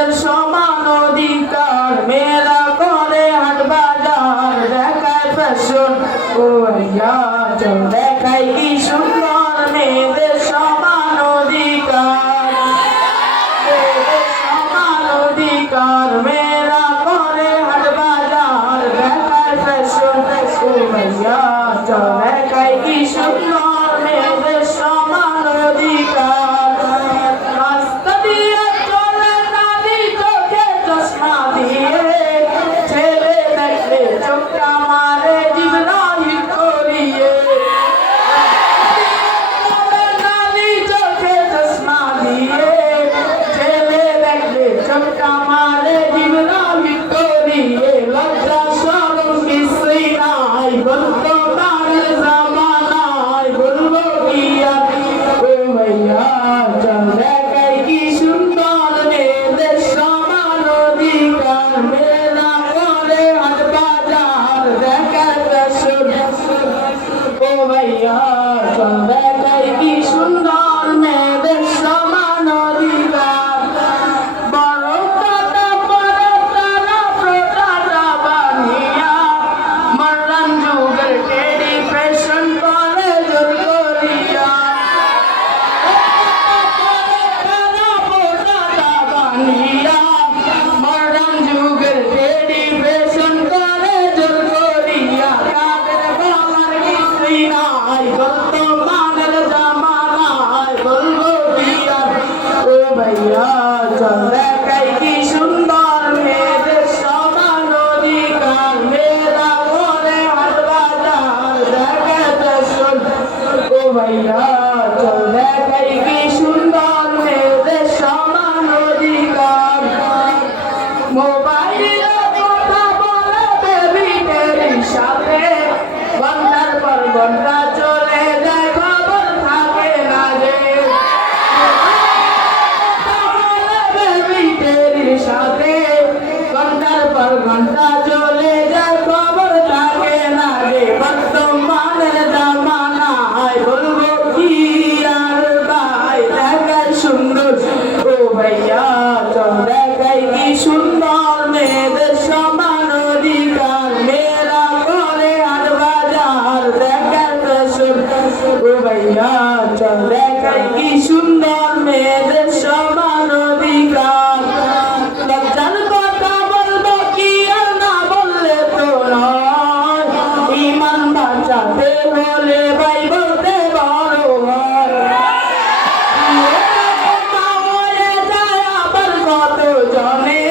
মেয়েদের সমান অধিকার, মেয়েরা করে হাট বাজার, দেখায় ফ্যাশন ও ভাইয়া চল দেখাই কি সুন্দর মেয়েদের সমান অধিকার, মেয়েদের সমান অধিকার, মেয়েরা করে হাট বাজার, দেখায় ফ্যাশন ও ভাইয়া চল দেখাই কি সুন্দর মেয়েদের সমান অধিকার। রাস্তা দিয়ে চলে নারী চোখে চশমা দিয়ে, ছেলে দেখলে চোখটা মারে জিভরা হিট করিয়ে। নারী চোখে চশমা দিয়ে, ছেলে দেখলে চোখটা মারে জিভরা হিট করিয়ে। লজ্জা শরম কিছুই নাই বর্তমানের জামানায়, বলবো কি আর ও ভাইয়া চল দেখাই কি সুন্দর মেয়েদের সমান অধিকার, মেয়েরা করে হাট বাজার, দেখায় ফ্যাশন ও ভাইয়া চল দেখাই কি সুন্দর মেয়েদের সমান অধিকার। বড় কথা পরে তারা প্রথাটা বানিয়া, মডার্ন যুগের টেডি ফ্যাশন করে জোর করিয়া। মডার্ন যুগের টেডি ফ্যাশন করে জোর করিয়া। তাদের বলার কিছুই নাই বর্তমানের জামানায়, বলবো কি আর ও ভাইয়া চল দেখাই কি সুন্দর মেয়েদের সমান অধিকার, মেয়েরা করে হাট বাজার, দেখায় ফ্যাশন ও ভাইয়া চল দেখাই কি সুন্দর মেয়েদের সমান অধিকার। মোবাইলে কথা বলে বেবিদের সাথে, ঘন্টার পর ঘন্টা চলে যায় খবর থাকে না যে। বেবিদের সাথে ঘন্টার পর ঘন্টা চলে যায় খবর থাকে না যে। বর্তমানের জামানায় বলবো কি আর ভাই দেখাই সুন্দর ও ভাইয়া চল দেখাই কি সুন্দর মেয়েদের সমান অধিকার, মেয়েরা করে হাট বাজার, দেখায় ফ্যাশন ও ভাইয়া চল দেখাই কি সুন্দর মেয়েদের সমান অধিকার। লজ্জার কথা বলবো কি আর না বললে তো নয়, ইমান বাঁচাতে হলে ভাই বলতে বড় হয়। আবার কত জনে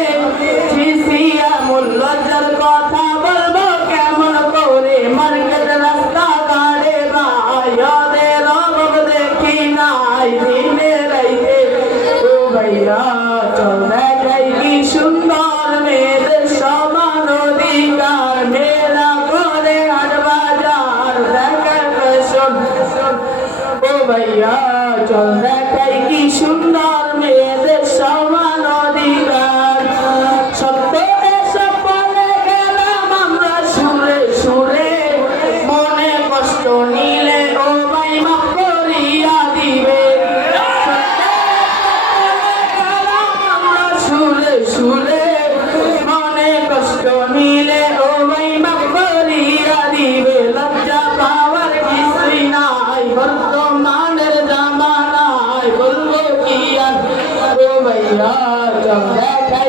শিশিয়া লজ্জার কথা বলবো কেমন করে, মার্কেট রাস্তা ঘাটে ভাইয়াদের অভাব দেখি নাই দিনে রাইতে ও ভাইয়া চল দেখাই কি সুন্দর মেয়েদের সমান অধিকার, মেয়েরা করে হাট বাজার, দেখায় ফ্যাশন ও ভাইয়া চল দেখাই কি সুন্দর মেয়েদের সমান অধিকার। সত্য এসব বলে গেলাম আমরা সুরে সুরে, মনে কষ্ট নিলে ও ভাই মাফ করিয়া দিবে। আমরা সুরে সুরে, মনে কষ্ট নিলে ও ভাই মাফ করিয়া দিবে। লজ্জা পাওয়ার কিছুই নাই বর্তমানের জামানায়, বলবো কি আর ও ভাইয়া চল দেখাই